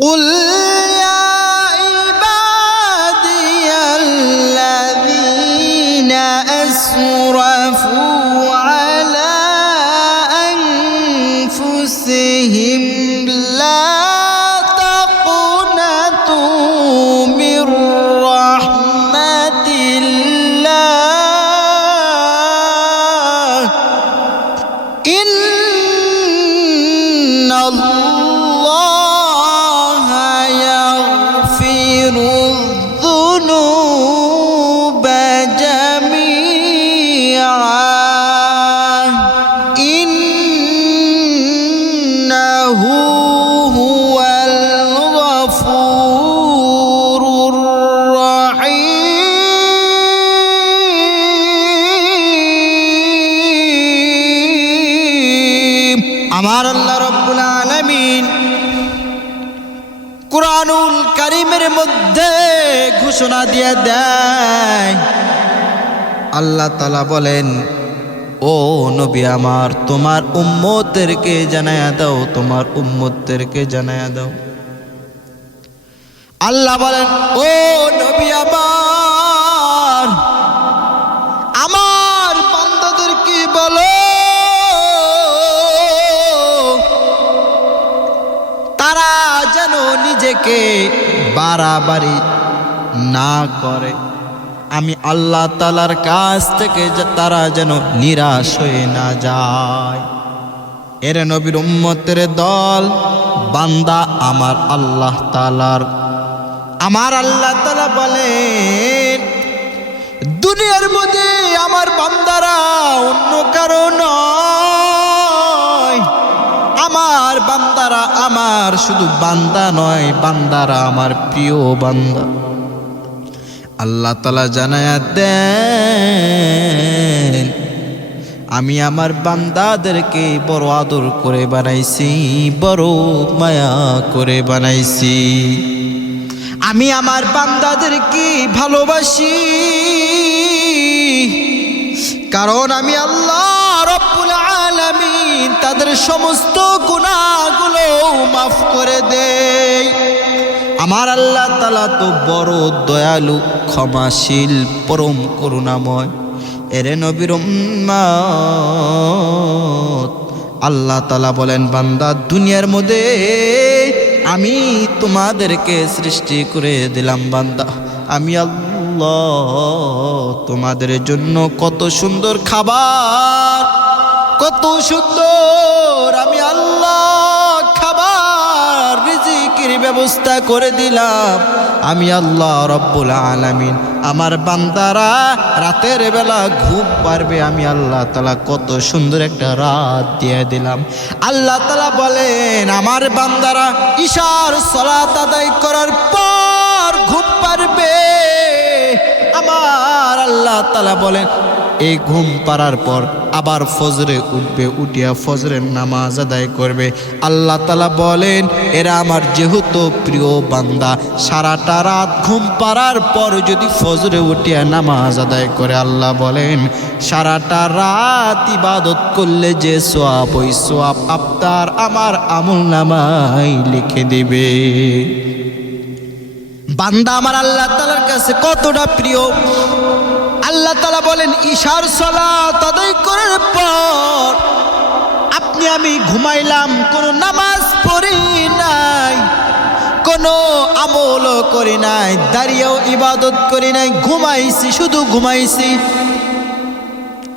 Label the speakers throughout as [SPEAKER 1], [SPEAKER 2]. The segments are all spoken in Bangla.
[SPEAKER 1] قل কুরআনুল কারিমের মধ্যে ঘোষণা দিয়ে দেয়। আল্লাহ তালা বলেন, ও নবী আমার, তোমার উম্মতদেরকে জানায়া দাও, তোমার উম্মতদেরকে জানায়া দাও। আল্লাহ বলেন, ও নবী আমার নিজেকে বাড়াবাড়ি না করে। আমি আল্লাহ তালার কাছ থেকে তারা যেন নিরাশ হয়ে না যায়। এর নবীর উম্মতের দল, বান্দা আমার আল্লাহ তালার আমার আল্লাহ তালা বলেন, দুনিয়ার মধ্যে আমার বান্দারা অন্য কারও নয়। আমার বান্দারা আমার, শুধু বান্দা নয়, বান্দারা আমার প্রিয় বান্দা। আল্লাহ তালা জানায়া দেন, আমি আমার বান্দাদেরকে বড় আদর করে বানাইছি, বড় মায়া করে বানাইছি। আমি আমার বান্দাদেরকে ভালোবাসি, কারণ আমি আল্লাহ তাদের সমস্ত গুনাহগুলো মাফ করে দেই। আমার আল্লাহ তালা তো বড় দয়ালু, ক্ষমাশীল, পরম করুণাময়। এরে নবীর আল্লাহ তালা বলেন, বান্দা, দুনিয়ার মধ্যে আমি তোমাদেরকে সৃষ্টি করে দিলাম, বান্দা। আমি আল্লাহ তোমাদের জন্য কত সুন্দর খাবার কত সুন্দর, আমি আল্লাহ খাবার রিজিকির ব্যবস্থা করে দিলাম। আমি আল্লাহ রব্বুল আলামিন, আমার বান্দারা রাতের বেলা ঘুম পারবে আমি আল্লাহ তালা কত সুন্দর একটা রাত দিয়ে দিলাম। আল্লাহ তালা বলেন, আমার বান্দারা ঈশার সলাত আদায় করার পর ঘুম পারবে আমার আল্লাহ তালা বলেন এই ঘুম পাড়ার পর আবার ফজরে উঠবে, উঠিয়া ফজরের নামাজ আদায় করবে। আল্লাহ তালা বলেন, এরা আমার যেহেতু প্রিয় বান্দা, সারাটা রাত ঘুম পাড়ার পর যদি ফজরে উঠিয়া নামাজ আদায় করে, আল্লাহ বলেন, সারাটা রাত ইবাদত করলে যে সোয়াব ওই সোয়াব আপনার আমার আমল নামাই লিখে দিবে। বান্দা আমার আল্লাহ তালার কাছে কতটা প্রিয়? আল্লাহ তালা বলেন, ঈশার সলা আদায় করার পর আপনি আমি ঘুমাইলাম, কোনো নামাজ পড়ি নাই, কোনো আমলও করি নাই, দাঁড়িয়েও ইবাদত করি নাই, ঘুমাইছি, শুধু ঘুমাইছি।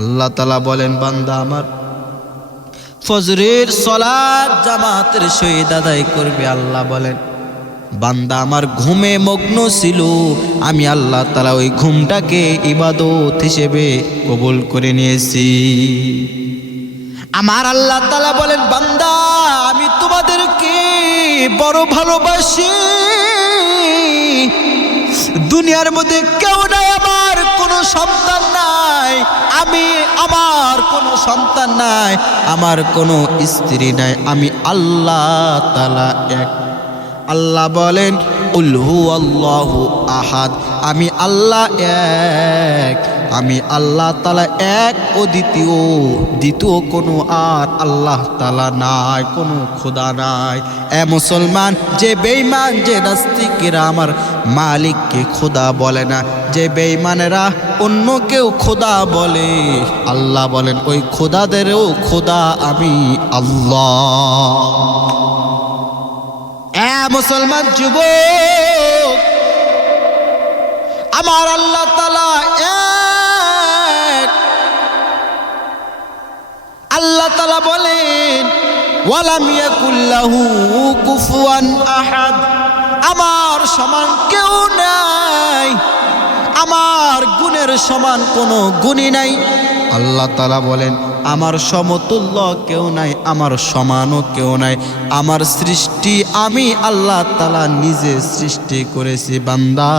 [SPEAKER 1] আল্লাহ তালা বলেন, বান্দা আমার, ফজরের সলাদ জামাতের সহিত আদায় করবে, আল্লাহ বলেন। বান্দা আমার ঘুমে মগ্ন ছিল। আমি আল্লাহ তালা ওই ঘুমটাকে ইবাদত হিসেবে কবুল করে নিয়েছি। আমার আল্লাহ তালা বলেন, বান্দা, আমি তোমাদেরকে বড় ভালোবাসি। দুনিয়ার মধ্যে কেউ নাই, আমার কোনো সন্তান নাই। আমি আমার কোনো সন্তান নাই, আমার কোনো স্ত্রী নাই। আমি আল্লাহ তালা এক আল্লাহ বলেন উল্হু আল্লাহু আহাদ। আমি আল্লাহ এক, আমি আল্লাহ তালা এক ও দ্বিতীয়। দ্বিতীয় কোনো আর আল্লাহ তালা নাই, কোনো খোদা নাই। এ মুসলমান, যে বেঈমান, যে নাস্তিকেরা আমার মালিককে খোদা বলে না, যে বেঈমানেরা অন্য কেউ খোদা বলে, আল্লাহ বলেন, ওই খোদাদেরও খোদা আমি আল্লাহ। মুসলমান যুবক। আমার আল্লাহ আল্লাহ তালা বলেন আহাদ। আমার সমান কেউ নাই। আমার গুণের সমান কোনো গুণী নাই। আল্লাহ তালা বলেন আমার সমতুল্য কেউ নাই, আমার সমানও কেউ নাই। আমার সৃষ্টি আমি, আল্লাহ তালা নিজে সৃষ্টি করেছি, বান্দা।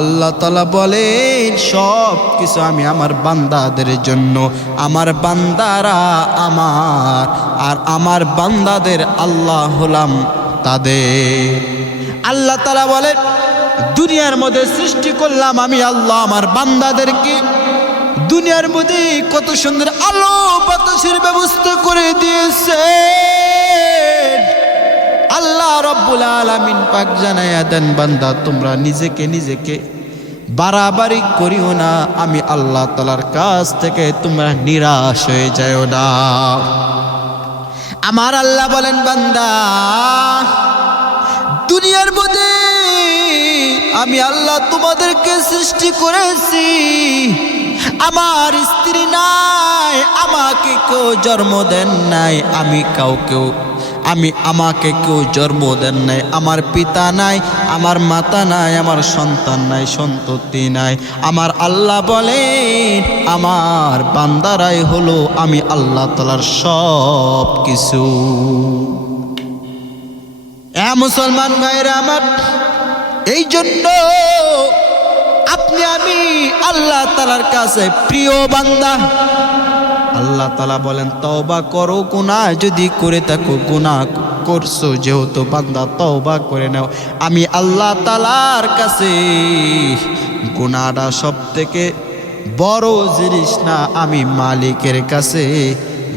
[SPEAKER 1] আল্লাহ তালা বলেন সব কিছু আমি আমার বান্দাদের জন্য। আমার বান্দারা আমার, আর আমার বান্দাদের আল্লাহ হলাম তাদের। আল্লাহ তালা বলেন, দুনিয়ার মধ্যে সৃষ্টি করলাম আমি আল্লাহ, আমার বান্দাদেরকে। দুনিয়ার মধ্যে কত সুন্দর আলো বাতাসের ব্যবস্থা করে দিয়েছে। আল্লাহ রব্বুল আলামিন পাক জানাইয়া দেন, বান্দা, তোমরা নিজেকে নিজেকে বাড়াবাড়ি করিও না। আমি আল্লাহ তালার কাছ থেকে তোমরা নিরাশ হয়ে যাও না। আমার আল্লাহ বলেন, বান্দা, দুনিয়ার মধ্যে আমি আল্লাহ তোমাদেরকে সৃষ্টি করেছি। আমার স্ত্রী নাই, আমাকে কেউ জন্ম দেন নাই, আমি কাউকেও আমি আমাকে কেউ জন্ম দেন নাই, আমার পিতা নাই, আমার মাতা নাই, আমার সন্তান নাই, সন্ততি নাই। আমার আল্লাহ বলেন, আমার বান্দারাই হলো আমি আল্লাহ তালার সব কিছু। এ মুসলমান ভাইরা আমার এই জন্য আপনি, আমি আল্লাহ তালার কাছে প্রিয় বান্দা। আল্লাহ তালা বলেন, তওবা করো গুণা যদি করে থাকো গুণা করছ, যেহেতু বান্দা তওবা করে নাও। আমি আল্লাহ তালার কাছে গুণাটা সব থেকে বড় জিনিস না, আমি মালিকের কাছে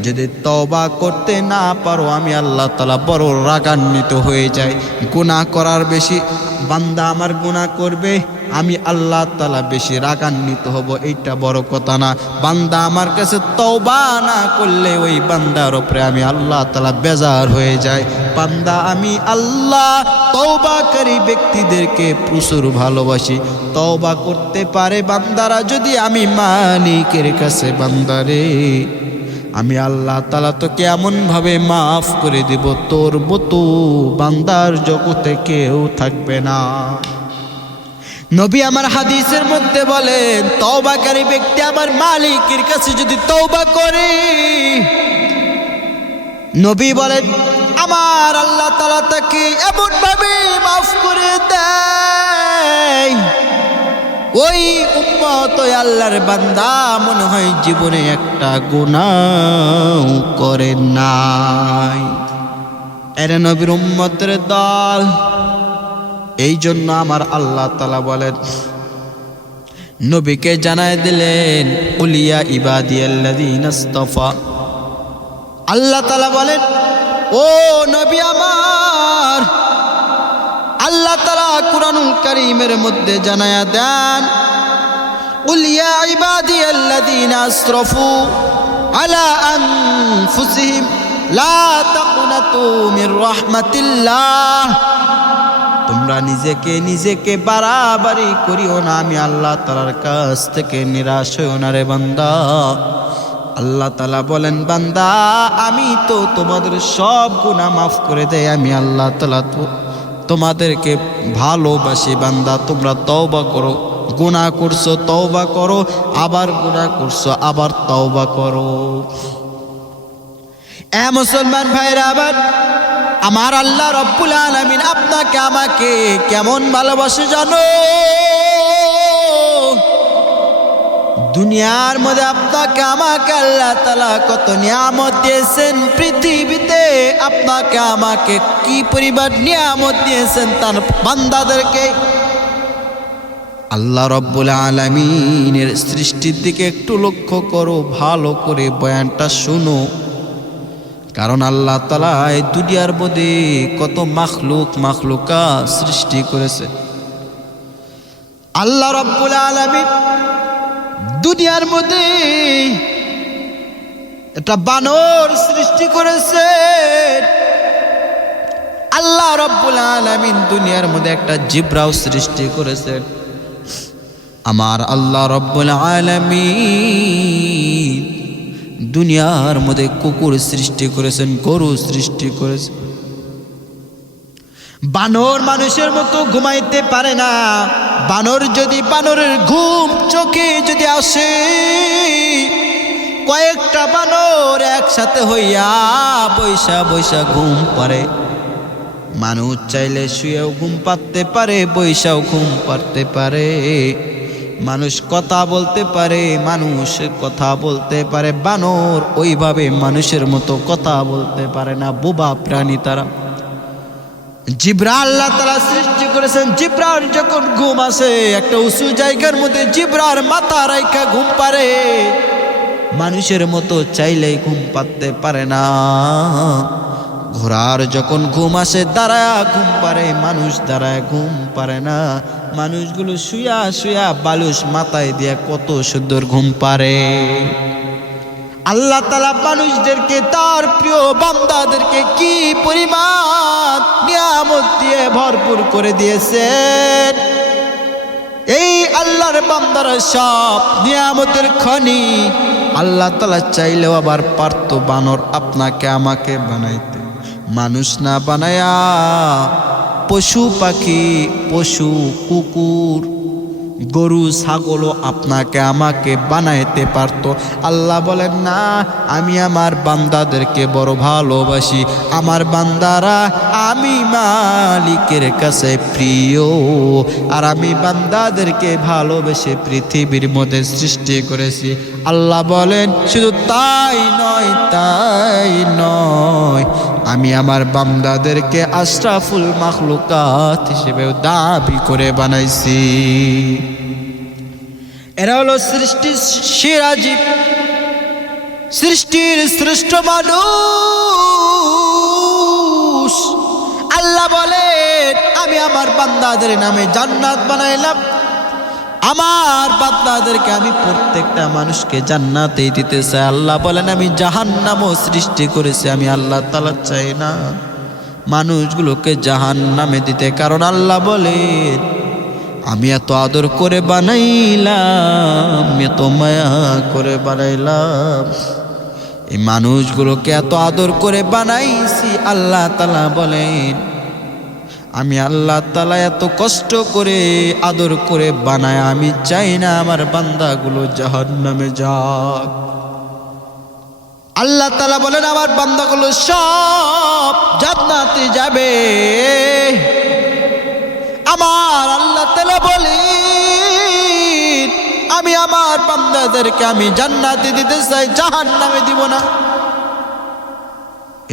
[SPEAKER 1] যদি তওবা করতে না পারো, আমি আল্লাহ তালা বড় রাগান্বিত হয়ে যাই। গুণা করার বেশি, বান্দা আমার গুণা করবে, আমি আল্লাহ তালা বেশি রাগান্বিত হব, এইটা বড় কথা না। বান্দা আমার কাছে তওবা না করলে, ওই বান্দার ওপরে আমি আল্লাহ তালা বেজার হয়ে যায় বান্দা, আমি আল্লাহ তওবাকারী ব্যক্তিদেরকে প্রচুর ভালোবাসি। তওবা করতে পারে বান্দারা, যদি আমি মালিকের কাছে বান্দারে আমি আল্লাহ তালা তোকে এমনভাবে মাফ করে দিব, তোর মতো বান্দার জগতে কেউ থাকবে না। নবী আমার হাদিসের মধ্যে বলেন, তওবাকারী ব্যক্তি আমার মালিকের কাছে যদি তওবা করে, নবী বলেন, আমার আল্লাহ তালা তাকে এমনভাবে মাফ করে দেয়। ওই উম্মত আল্লাহর বান্দা মনে হয় জীবনে একটা গুনাহ করে নাই। এর নবীর উম্মতের দল। এই জন্য আমার আল্লাহ তালা বলেন, নবীকে জানায় দিলেন, উলিয়া ইবাদিয়াল্লাযীন ইসতাফা আল্লাহ তালা বলেন, ও নবী আমার, আল্লাহ তালা কুরআনুল কারীমের মধ্যে জানায়া দেন উলিয়া ইবাদিয়াল্লাযীন আসরাফু আলা আনফুসিহিম, লা তাকুনাতু মির রাহমাতিল্লাহ। তোমরা নিজেকে নিজেকে বাড়াবাড়ি করিও না, আমি আল্লাহ তালার কাছ থেকে নিরাশ হইও না রে বান্দা। আল্লাহ তালা বলেন, বান্দা, আমি তো তোমাদের সব গুণা মাফ করে দেয় আমি আল্লাহ তালা তো তোমাদেরকে ভালোবাসি বান্দা, তোমরা তওবা করো। গুণা করছ, তওবা করো, আবার গুণা করছ, আবার তওবা করো। এ মুসলমান ভাইরা, আবার আমার আল্লাহ রব্বুল আলমিন আপনাকে আমাকে কেমন ভালোবাসে জানো? দুনিয়ার মধ্যে আপনাকে আমাকে আল্লাহ তালা কত নিয়ামত দিয়েছেন? পৃথিবীতে আপনাকে আমাকে কি পরিবার নিয়ামত দিয়েছেন তার বান্দাদেরকে? আল্লাহ রব্বুল আলমিনের সৃষ্টির দিকে একটু লক্ষ্য করো, ভালো করে বয়ানটা শুনো। কারণ আল্লাহ তালা এই দুনিয়ার মধ্যে কত মাখলুক মাখলুকা সৃষ্টি করেছে। আল্লাহ রব্বুল আলমিন দুনিয়ার মধ্যে একটা বানর সৃষ্টি করেছে। আল্লাহ রব্বুল আলমিন দুনিয়ার মধ্যে একটা জিব্রাও সৃষ্টি করেছেন আমার আল্লাহ রব্বুল আলমিন দুনিয়ার মধ্যে কুকুর সৃষ্টি করেছেন, গরু সৃষ্টি করেছেন। বানর মানুষের মতো ঘুমাইতে পারে না। বানর যদি বানরের ঘুম চোখে যদি আসে, কয়েকটা বানর একসাথে হইয়া বৈশা বৈশা ঘুম পারে মানুষ চাইলে শুয়েও ঘুম পারতে পারে, বৈশাও ঘুম পারতে পারে। মানুষ কথা বলতে পারে, মানুষ কথা বলতে পারে। বানর ওইভাবে মানুষের মতো কথা বলতে পারে না। বোবা প্রাণী তারা। জিব্রা আল্লাহ তারা সৃষ্টি করেছেন। জিব্রার যখন ঘুম আসে, একটা উঁচু জায়গার মধ্যে জিব্রার মাথা রাইখা ঘুম পারে মানুষের মতো চাইলেই ঘুম পাতে পারে না। ঘোড়ার যখন ঘুম আসে, দাঁড়ায় ঘুম পারে মানুষ দাঁড়ায় ঘুম পারে না। মানুষগুলো শুয়া শুয়া বালুস মাথায় দিয়া কত সুন্দর ঘুম পারে আল্লাহ তালা মানুষদেরকে, তার প্রিয় বান্দাদেরকে কি পরিমাণ নিয়ামত দিয়ে ভরপুর করে দিয়েছেন? এই আল্লাহর বান্দার সব নিয়ামতের খনি। আল্লাহ তালা চাইলেও আবার পারত বানর আপনাকে, আমাকে বানাইতে। মানুষ না বানায়া পশু পাখি, পশু, কুকুর গরু, ছাগলও আপনাকে, আমাকে বানাইতে পারত। আল্লাহ বলেন, না, আমি আমার বান্দাদেরকে বড় ভালোবাসি। আমার বান্দারা আমি মালিকের কাছে প্রিয়। আর আমি বান্দাদেরকে ভালোবেসে পৃথিবীর মধ্যে সৃষ্টি করেছি। আল্লাহ বলেন, শুধু তাই নয় তাই নয়। আমি আমার বান্দাদেরকে আশরাফুল মাখলুকাত হিসেবেও দাবি করে বানাইছি। এরা হলো সৃষ্টির সিরাজীব, সৃষ্টির শ্রেষ্ঠ মানুষ। আল্লাহ বলে আমি আমার বান্দাদের নামে জান্নাত বানাইলাম। আমার বান্দাদেরকে আমি প্রত্যেকটা মানুষকে জান্নাতেই দিতে চাই। আল্লাহ বলেন, আমি জাহান্নামও সৃষ্টি করেছি, আমি আল্লাহ তালা চাই না। মানুষগুলোকে জাহান নামে দিতে, কারণ আল্লাহ বলেন, আমি এত আদর করে বানাইলাম, এত মায়া করে বানাইলাম। এই মানুষগুলোকে এত আদর করে বানাইছি, আল্লাহ তালা বলেন আমি আল্লাহ তালা এত কষ্ট করে আদর করে বানায়, আমি চাই না আমার বান্দাগুলো জাহান নামে যাক। আল্লাহ তালা বলেন, আমার বান্দাগুলো সব জান্নাতে যাবে। আমার আল্লাহ তালা বলেন, আমি আমার বান্দাদেরকে আমি জান্নাতে দিতে চাই জাহান নামে দিব না।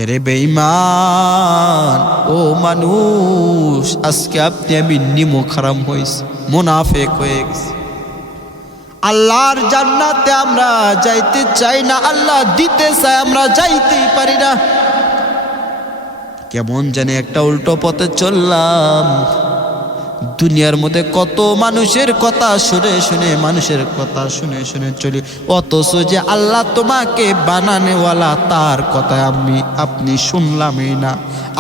[SPEAKER 1] এরে বেঈমান, ও মানুষ, আজকে আপনি আমি নিমো খারাম হয়েছি, মুনাফেক হয়ে গেছি। আল্লাহর জান্নাতে আমরা যাইতে চাই না, আল্লাহ দিতে চাই আমরা যাইতেই পারি না। কেমন জানি একটা উল্টো পথে চললাম দুনিয়ার মধ্যে কত মানুষের কথা শুনে শুনে, মানুষের কথা শুনে শুনে চলি। অথচ যে আল্লাহ তোমাকে বানানেওয়ালা, তার কথা আমি, আপনি শুনলামই না।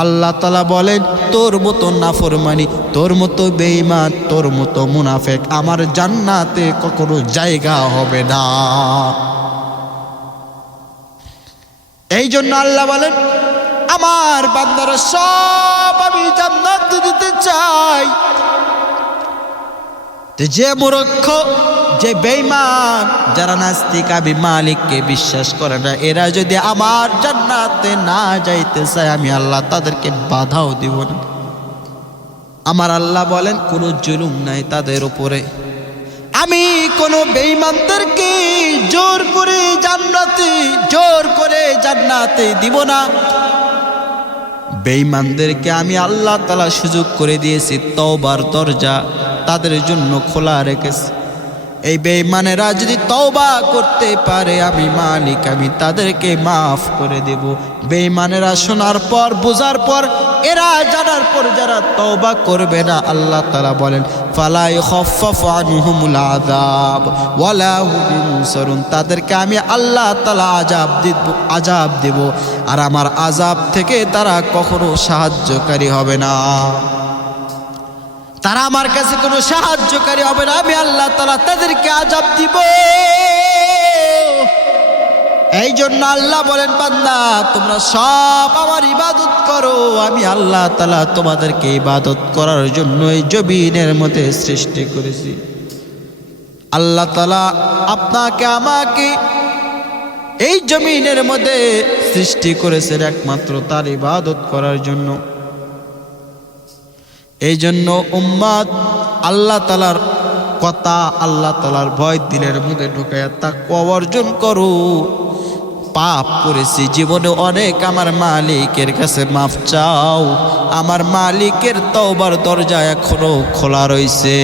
[SPEAKER 1] আল্লাহ তালা বলেন, তোর মতো নাফরমানি, তোর মতো বেইমান তোর মতো মুনাফেক, আমার জান্নাতে কখনো জায়গা হবে না। এই জন্য আল্লাহ বলেন, আমার বান্দারা সব আমি জান্নাত দিতে চাই। তো যে মূর্খ, যে বেইমান যারা নাস্তিক আমি মালিককে বিশ্বাস করে না, এরা যদি আমার জান্নাতে না যাইতে চায়, আমি আল্লাহ তাদেরকে বাধাও দিব না। আমার আল্লাহ বলেন, কোনো জুলুম নাই তাদের উপরে। আমি কোনো বেইমানদেরকে জোর করে জান্নাতে, জোর করে জান্নাতে দিব না। বেইমানদেরকে আমি আল্লাহ তালা সুযোগ করে দিয়েছি, তওবার দরজা। তাদের জন্য খোলা রেখেছে। এই বেঈমানেরা যদি তওবা করতে পারে, আমি মালিক, আমি তাদেরকে মাফ করে দেব। বেঈমানেরা শোনার পর, বোঝার পর, এরা জানার পর যারা তওবা করবে না, আল্লাহ তাআলা বলেন ফালাই খফফাফু আনহুমুল আযাব ওয়ালা হুম তাদেরকে আমি আল্লাহ তাআলা আযাব দিব আযাব দেব। আর আমার আযাব থেকে তারা কখনো সাহায্যকারী হবে না। তারা আমার কাছে কোনো সাহায্যকারী হবে না। আমি আল্লাহ তালা তাদেরকে আজাব দিব। এই জন্য আল্লাহ বলেন, বান্দা, তোমরা সব আমার ইবাদত করো। আমি আল্লাহ তালা তোমাদেরকে ইবাদত করার জন্য এই জমিনের মধ্যে সৃষ্টি করেছি। আল্লাহ তালা আপনাকে, আমাকে এই জমিনের মধ্যে সৃষ্টি করেছেন একমাত্র তার ইবাদত করার জন্য। এই জন্য উম্মাদ আল্লাহ তালার কথা আল্লাহ তালার ভয় দিলের মধ্যে ঢুকে তা অর্জন করো। পাপ করেছি, জীবনে অনেক আমার মালিকের কাছে মাফ চাও। আমার মালিকের তওবার দরজা এখনও খোলা রইছে।